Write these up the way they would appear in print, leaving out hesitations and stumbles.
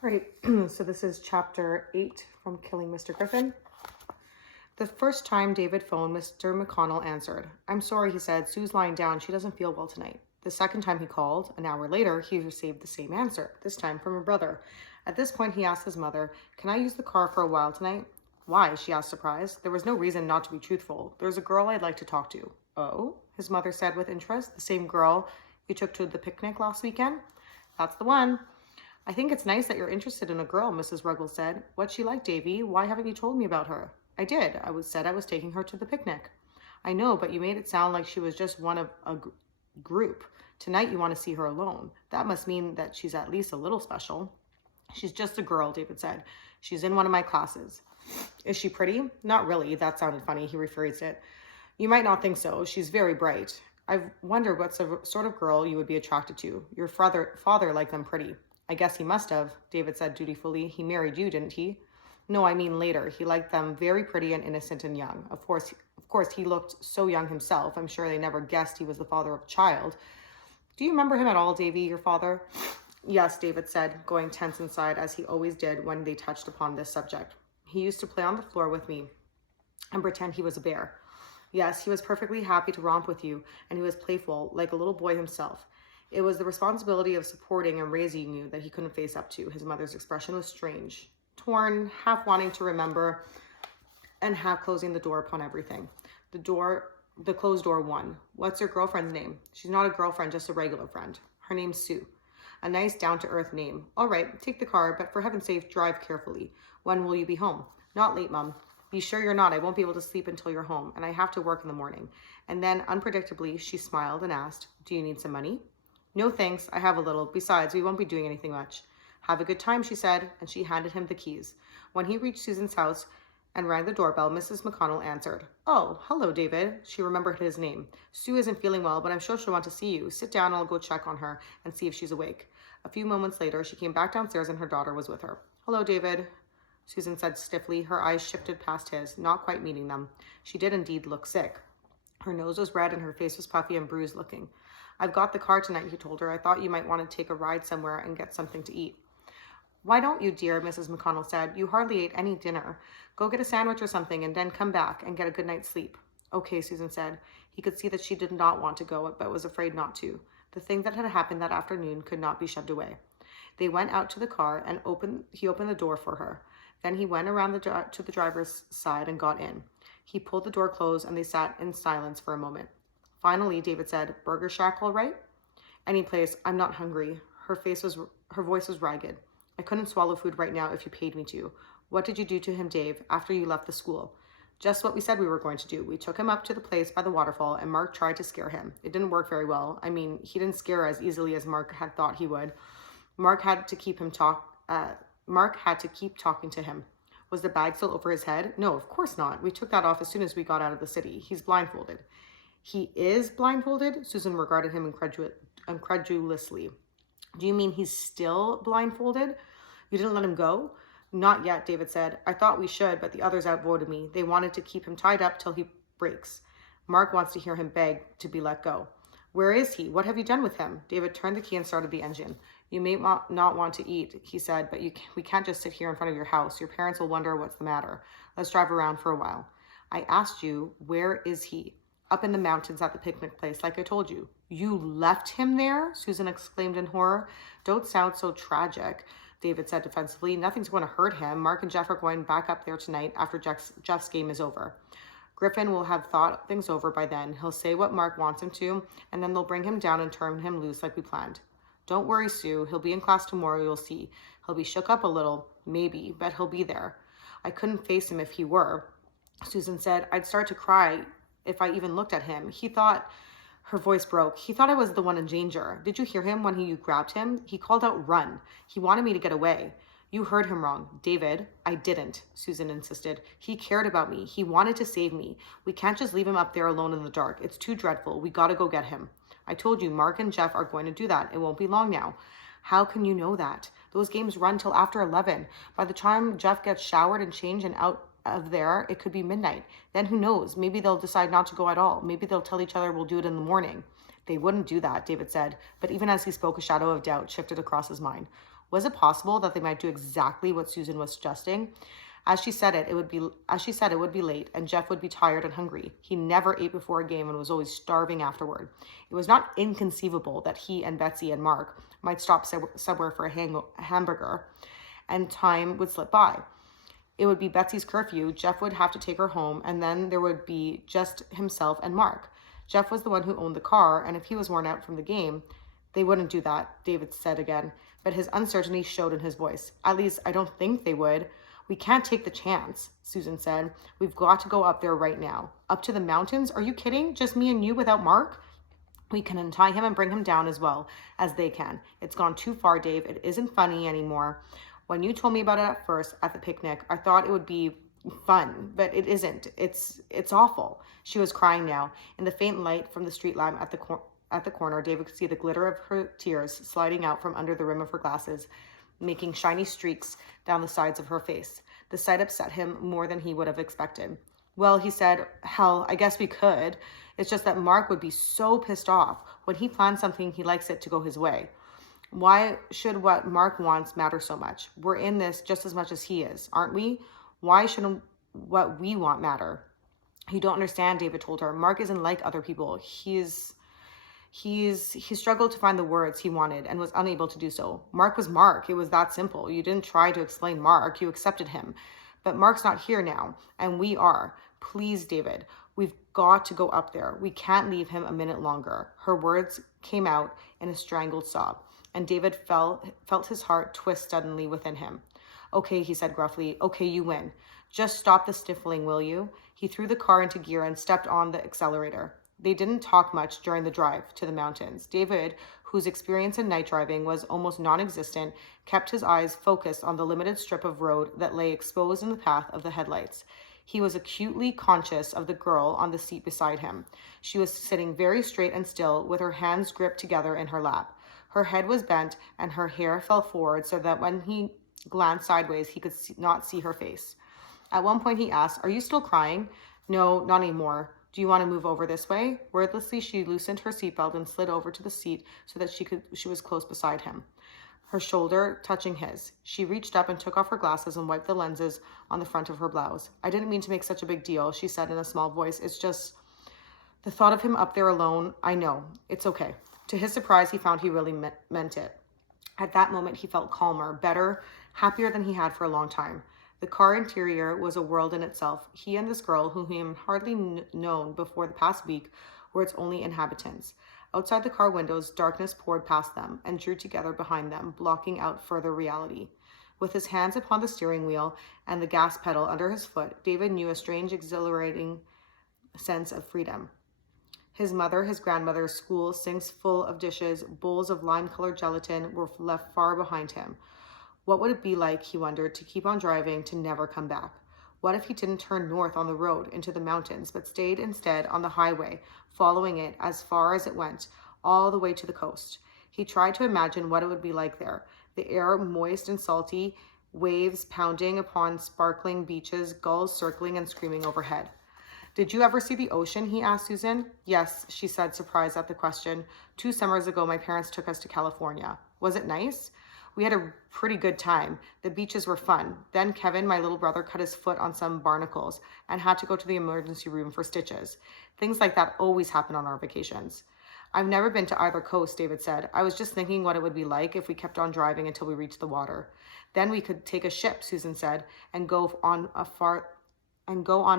All right, so this is chapter 8 from Killing Mr. Griffin. The first time David phoned, Mr. McConnell answered. I'm sorry, he said. Sue's lying down. She doesn't feel well tonight. The second time he called, an hour later, he received the same answer, this time from a brother. At this point, he asked his mother, Can I use the car for a while tonight? Why? She asked, surprised. There was no reason not to be truthful. There's a girl I'd like to talk to. Oh? His mother said with interest. The same girl you took to the picnic last weekend? That's the one. I think it's nice that you're interested in a girl, Mrs. Ruggles said. What's she like, Davy? Why haven't you told me about her? I did. Said I was taking her to the picnic. I know, but you made it sound like she was just one of a group. Tonight you want to see her alone. That must mean that she's at least a little special. She's just a girl, David said. She's in one of my classes. Is she pretty? Not really. That sounded funny. He rephrased it. You might not think so. She's very bright. I wonder what sort of girl you would be attracted to. Your father liked them pretty. I guess he must have, David said dutifully. He married you, didn't he? No, I mean later. He liked them very pretty and innocent and young. Of course, he looked so young himself. I'm sure they never guessed he was the father of a child. Do you remember him at all, Davy, your father? Yes, David said, going tense inside as he always did when they touched upon this subject. He used to play on the floor with me and pretend he was a bear. Yes, he was perfectly happy to romp with you, and he was playful, like a little boy himself. It was the responsibility of supporting and raising you that he couldn't face up to. His mother's expression was strange, torn, half wanting to remember and half closing the door upon everything. The closed door won. What's your girlfriend's name? She's not a girlfriend, just a regular friend. Her name's Sue. A nice down-to-earth name. All right, take the car, but for heaven's sake, drive carefully. When will you be home? Not late, Mum. Be sure you're not. I won't be able to sleep until you're home, and I have to work in the morning. And then, unpredictably, she smiled and asked, Do you need some money? No, thanks. I have a little. Besides, we won't be doing anything much. Have a good time, she said, and she handed him the keys. When he reached Susan's house and rang the doorbell, Mrs. McConnell answered. Oh, hello, David. She remembered his name. Sue isn't feeling well, but I'm sure she'll want to see you. Sit down and I'll go check on her and see if she's awake. A few moments later, she came back downstairs and her daughter was with her. Hello, David, Susan said stiffly. Her eyes shifted past his, not quite meeting them. She did indeed look sick. Her nose was red and her face was puffy and bruised looking. I've got the car tonight, he told her. I thought you might want to take a ride somewhere and get something to eat. Why don't you, dear, Mrs. McConnell said. You hardly ate any dinner. Go get a sandwich or something and then come back and get a good night's sleep. Okay, Susan said. He could see that she did not want to go, but was afraid not to. The thing that had happened that afternoon could not be shoved away. They went out to the car and he opened the door for her. Then he went around to the driver's side and got in. He pulled the door closed and they sat in silence for a moment. Finally, David said, Burger Shack all right? Any place. I'm not hungry. Her voice was ragged. I couldn't swallow food right now if you paid me to. What did you do to him, Dave, after you left the school? Just what we said we were going to do. We took him up to the place by the waterfall and Mark tried to scare him. It didn't work very well. I mean, he didn't scare as easily as Mark had thought he would. Mark had to keep talking to him. Was the bag still over his head? No, of course not. We took that off as soon as we got out of the city. He's blindfolded. He is blindfolded? Susan regarded him incredulously. Do you mean he's still blindfolded? You didn't let him go? Not yet, David said. I thought we should, but the others outvoted me. They wanted to keep him tied up till he breaks. Mark wants to hear him beg to be let go. Where is he? What have you done with him? David turned the key and started the engine. You may not want to eat, he said, but we can't just sit here in front of your house. Your parents will wonder what's the matter. Let's drive around for a while. I asked you, where is he? Up in the mountains at the picnic place, like I told you. You left him there? Susan exclaimed in horror. Don't sound so tragic, David said defensively. Nothing's going to hurt him. Mark and Jeff are going back up there tonight after Jeff's game is over. Griffin will have thought things over by then. He'll say what Mark wants him to, and then they'll bring him down and turn him loose like we planned. Don't worry, Sue. He'll be in class tomorrow, you'll see. He'll be shook up a little, maybe, but he'll be there. I couldn't face him if he were, Susan said. I'd start to cry if I even looked at him. Her voice broke. He thought I was the one in danger. Did you hear him when you grabbed him? He called out, run. He wanted me to get away. You heard him wrong. David, I didn't, Susan insisted. He cared about me. He wanted to save me. We can't just leave him up there alone in the dark. It's too dreadful. We gotta go get him. I told you, Mark and Jeff are going to do that. It won't be long now. How can you know that? Those games run till after 11. By the time Jeff gets showered and changed and out of there, it could be midnight. Then who knows? Maybe they'll decide not to go at all. Maybe they'll tell each other we'll do it in the morning. They wouldn't do that, David said. But even as he spoke, a shadow of doubt shifted across his mind. Was it possible that they might do exactly what Susan was suggesting? As she said it would be late, and Jeff would be tired and hungry. He never ate before a game and was always starving afterward. It was not inconceivable that he and Betsy and Mark might stop somewhere for a hamburger, and time would slip by. It would be Betsy's curfew. Jeff would have to take her home, and then there would be just himself and Mark. Jeff was the one who owned the car, and if he was worn out from the game, they wouldn't do that, David said again, but his uncertainty showed in his voice. At least, I don't think they would. We can't take the chance, Susan said. We've got to go up there right now. Up to the mountains? Are you kidding? Just me and you without Mark? We can untie him and bring him down as well as they can. It's gone too far, Dave. It isn't funny anymore. When you told me about it at first at the picnic, I thought it would be fun, but it isn't. It's awful. She was crying now. In the faint light from the street lamp at the corner, David could see the glitter of her tears sliding out from under the rim of her glasses, making shiny streaks down the sides of her face. The sight upset him more than he would have expected. Well, he said, hell, I guess we could. It's just that Mark would be so pissed off. When he plans something, he likes it to go his way. Why should what Mark wants matter so much? We're in this just as much as he is, aren't we? Why shouldn't what we want matter? You don't understand, David told her. Mark isn't like other people. He struggled to find the words he wanted and was unable to do so. Mark was Mark. It was that simple. You didn't try to explain Mark. You accepted him. But Mark's not here now, and we are. Please, David, we've got to go up there. We can't leave him a minute longer. Her words came out in a strangled sob, and David felt his heart twist suddenly within him. Okay, he said gruffly. Okay, you win. Just stop the sniffling, will you? He threw the car into gear and stepped on the accelerator. They didn't talk much during the drive to the mountains. David, whose experience in night driving was almost non-existent, kept his eyes focused on the limited strip of road that lay exposed in the path of the headlights. He was acutely conscious of the girl on the seat beside him. She was sitting very straight and still, with her hands gripped together in her lap. Her head was bent, and her hair fell forward so that when he glanced sideways, he could not see her face. At one point he asked, "Are you still crying?" "No, not anymore. Do you want to move over this way?" Wordlessly, she loosened her seatbelt and slid over to the seat so that she was close beside him, her shoulder touching his. She reached up and took off her glasses and wiped the lenses on the front of her blouse. "I didn't mean to make such a big deal," she said in a small voice. "It's just the thought of him up there alone. I know. It's okay." To his surprise, he found he really meant it. At that moment, he felt calmer, better, happier than he had for a long time. The car interior was a world in itself. He and this girl, whom he had hardly known before the past week, were its only inhabitants. Outside the car windows, darkness poured past them and drew together behind them, blocking out further reality. With his hands upon the steering wheel and the gas pedal under his foot, David knew a strange, exhilarating sense of freedom. His mother, his grandmother's school, sinks full of dishes, bowls of lime-colored gelatin were left far behind him. What would it be like, he wondered, to keep on driving, to never come back? What if he didn't turn north on the road into the mountains, but stayed instead on the highway, following it as far as it went, all the way to the coast? He tried to imagine what it would be like there. The air moist and salty, waves pounding upon sparkling beaches, gulls circling and screaming overhead. "Did you ever see the ocean?" he asked Susan. "Yes," she said, surprised at the question. 2 summers ago, my parents took us to California. Was it nice? We had a pretty good time. The beaches were fun. Then Kevin, my little brother, cut his foot on some barnacles and had to go to the emergency room for stitches. Things like that always happen on our vacations. "I've never been to either coast," David said. "I was just thinking what it would be like if we kept on driving until we reached the water. Then we could take a ship," Susan said, and go on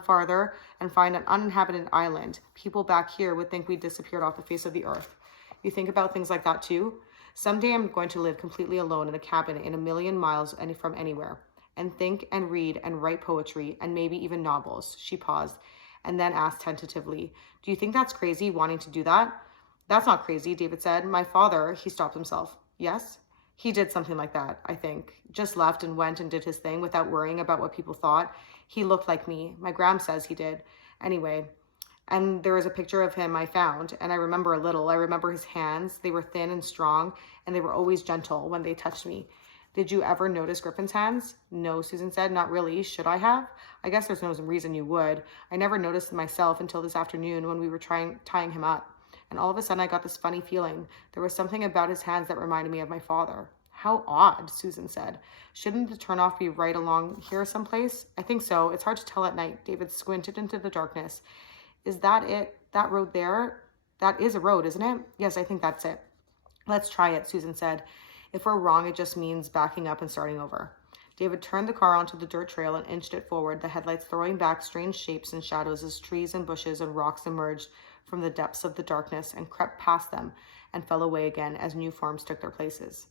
farther and find an uninhabited island. People back here would think we disappeared off the face of the earth. You think about things like that too? Someday I'm going to live completely alone in a cabin in a million miles from anywhere, and think and read and write poetry and maybe even novels." She paused and then asked tentatively, "Do you think that's crazy, wanting to do that?" "That's not crazy," David said. "My father," he stopped himself. "Yes?" "He did something like that, I think. Just left and went and did his thing without worrying about what people thought. He looked like me. My gram says he did. Anyway, and there is a picture of him I found, and I remember a little. I remember his hands. They were thin and strong, and they were always gentle when they touched me." "Did you ever notice Griffin's hands?" "No," Susan said. "Not really. Should I have? I guess there's no reason you would. I never noticed it myself until this afternoon when we were tying him up. And all of a sudden I got this funny feeling. There was something about his hands that reminded me of my father." How odd, Susan said. Shouldn't the turnoff be right along here someplace? I think so. It's hard to tell at night. David squinted into the darkness. Is that it? That road there? That is a road, isn't it? Yes, I think that's it. Let's try it, Susan said. If we're wrong, it just means backing up and starting over. David turned the car onto the dirt trail and inched it forward, the headlights throwing back strange shapes and shadows as trees and bushes and rocks emerged from the depths of the darkness and crept past them and fell away again as new forms took their places.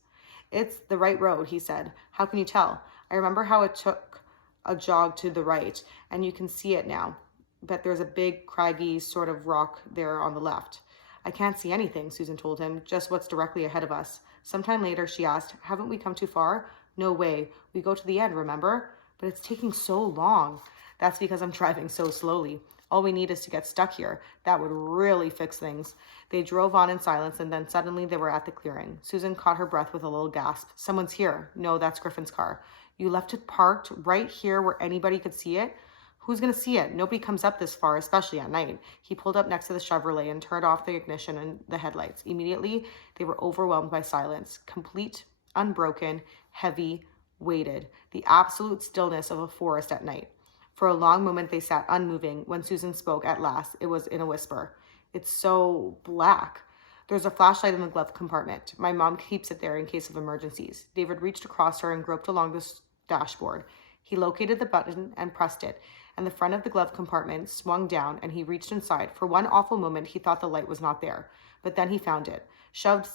It's the right road, he said. How can you tell? I remember how it took a jog to the right, and you can see it now. But there's a big, craggy sort of rock there on the left. I can't see anything, Susan told him, just what's directly ahead of us. Sometime later, she asked, haven't we come too far? No way. We go to the end, remember? But it's taking so long. That's because I'm driving so slowly. All we need is to get stuck here. That would really fix things. They drove on in silence, and then suddenly they were at the clearing. Susan caught her breath with a little gasp. Someone's here. No, that's Griffin's car. You left it parked right here where anybody could see it? Who's going to see it? Nobody comes up this far, especially at night. He pulled up next to the Chevrolet and turned off the ignition and the headlights. Immediately, they were overwhelmed by silence. Complete, unbroken, heavy, weighted. The absolute stillness of a forest at night. For a long moment, they sat unmoving. When Susan spoke at last, it was in a whisper. It's so black. There's a flashlight in the glove compartment. My mom keeps it there in case of emergencies. David reached across her and groped along the dashboard. He located the button and pressed it, and the front of the glove compartment swung down, and he reached inside. For one awful moment, he thought the light was not there, but then he found it, shoved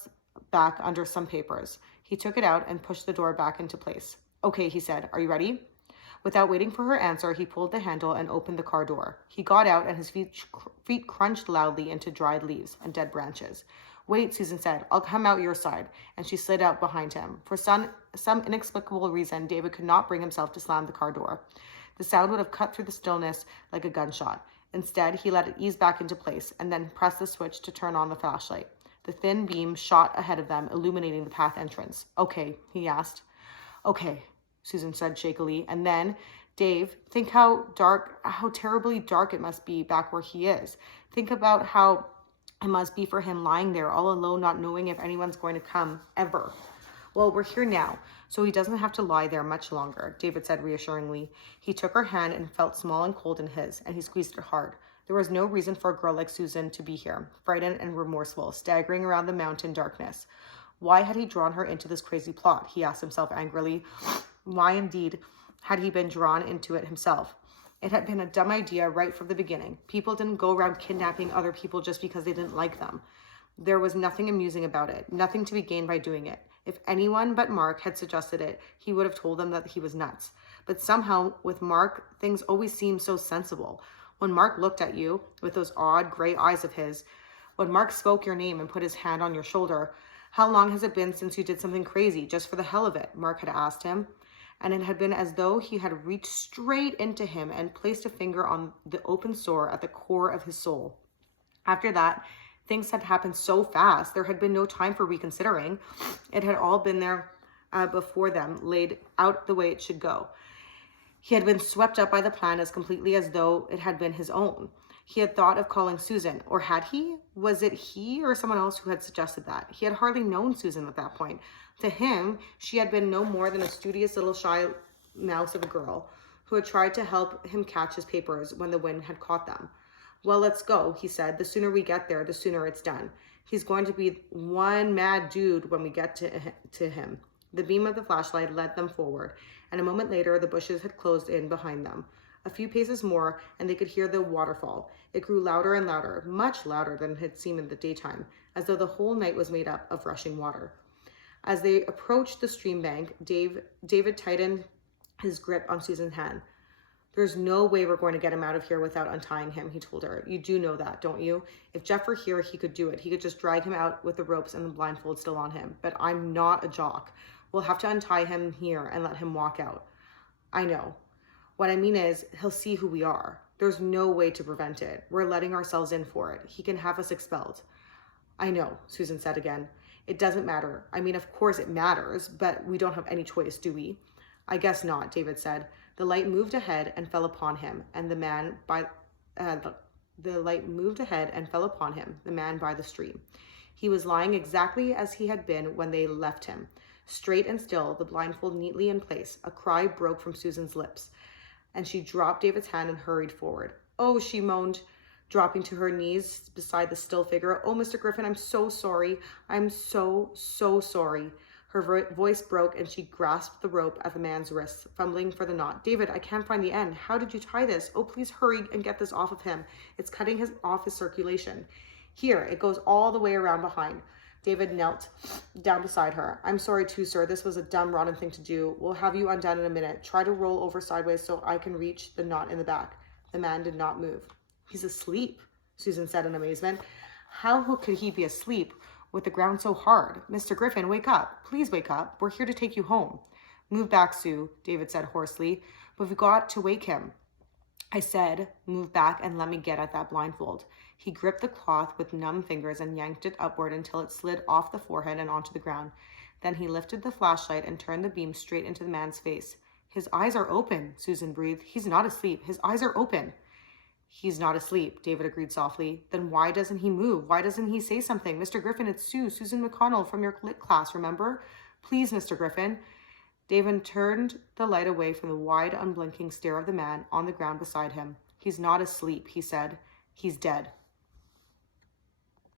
back under some papers. He took it out and pushed the door back into place. Okay, he said, are you ready? Without waiting for her answer, he pulled the handle and opened the car door. He got out, and his feet crunched loudly into dried leaves and dead branches. Wait, Susan said, I'll come out your side, and she slid out behind him. For some inexplicable reason, David could not bring himself to slam the car door. The sound would have cut through the stillness like a gunshot. Instead, he let it ease back into place and then pressed the switch to turn on the flashlight. The thin beam shot ahead of them, illuminating the path entrance. Okay, he asked. Okay, Susan said shakily. And then, Dave, think how terribly dark it must be back where he is. Think about how it must be for him lying there all alone, not knowing if anyone's going to come, ever. Well, we're here now, so he doesn't have to lie there much longer, David said reassuringly. He took her hand and felt small and cold in his, and he squeezed it hard. There was no reason for a girl like Susan to be here, frightened and remorseful, staggering around the mountain darkness. Why had he drawn her into this crazy plot? He asked himself angrily. Why, indeed, had he been drawn into it himself? It had been a dumb idea right from the beginning. People didn't go around kidnapping other people just because they didn't like them. There was nothing amusing about it, nothing to be gained by doing it. If anyone but Mark had suggested it, he would have told them that he was nuts. But somehow, with Mark, things always seemed so sensible. When Mark looked at you with those odd gray eyes of his, when Mark spoke your name and put his hand on your shoulder, how long has it been since you did something crazy, just for the hell of it? Mark had asked him. And it had been as though he had reached straight into him and placed a finger on the open sore at the core of his soul. After that, things had happened so fast, there had been no time for reconsidering. It had all been there before them, laid out the way it should go. He had been swept up by the plan as completely as though it had been his own. He had thought of calling Susan, or had he? Was it he or someone else who had suggested that? He had hardly known Susan at that point. To him, she had been no more than a studious little shy mouse of a girl who had tried to help him catch his papers when the wind had caught them. Well, let's go, he said. The sooner we get there, the sooner it's done. He's going to be one mad dude when we get to him. The beam of the flashlight led them forward, and a moment later, the bushes had closed in behind them. A few paces more, and they could hear the waterfall. It grew louder and louder, much louder than it had seemed in the daytime, as though the whole night was made up of rushing water. As they approached the stream bank, David tightened his grip on Susan's hand. There's no way we're going to get him out of here without untying him, he told her. You do know that, don't you? If Jeff were here, he could do it. He could just drag him out with the ropes and the blindfold still on him. But I'm not a jock. We'll have to untie him here and let him walk out. I know. What I mean is, he'll see who we are. There's no way to prevent it. We're letting ourselves in for it. He can have us expelled. I know, Susan said again. It doesn't matter. I mean, of course it matters, but we don't have any choice, do we? I guess not, David said. The light moved ahead and fell upon him, and the man by the stream. He was lying exactly as he had been when they left him, Straight and still, the blindfold neatly in place, a cry broke from Susan's lips, and she dropped David's hand and hurried forward. "Oh," she moaned, dropping to her knees beside the still figure. "Oh, Mr. Griffin, I'm so sorry. I'm so sorry." Her voice broke and she grasped the rope at the man's wrists, fumbling for the knot. "David, I can't find the end. How did you tie this? Oh, please hurry and get this off of him. It's cutting off his circulation. Here, it goes all the way around behind." David knelt down beside her. "I'm sorry too, sir. This was a dumb, rotten thing to do. We'll have you undone in a minute. Try to roll over sideways so I can reach the knot in the back." The man did not move. "He's asleep," Susan said in amazement. How could he be asleep with the ground so hard? "Mr. Griffin, wake up. Please wake up. We're here to take you home." "Move back, Sue," David said hoarsely. "But we've got to wake him." I said, "Move back and let me get at that blindfold." He gripped the cloth with numb fingers and yanked it upward until it slid off the forehead and onto the ground. Then he lifted the flashlight and turned the beam straight into the man's face. "His eyes are open," Susan breathed. "He's not asleep. His eyes are open." "He's not asleep," David agreed softly. "Then why doesn't he move? Why doesn't he say something? Mr. Griffin, it's Susan McConnell from your lit class, remember? Please, Mr. Griffin." David turned the light away from the wide, unblinking stare of the man on the ground beside him. "He's not asleep," he said. "He's dead."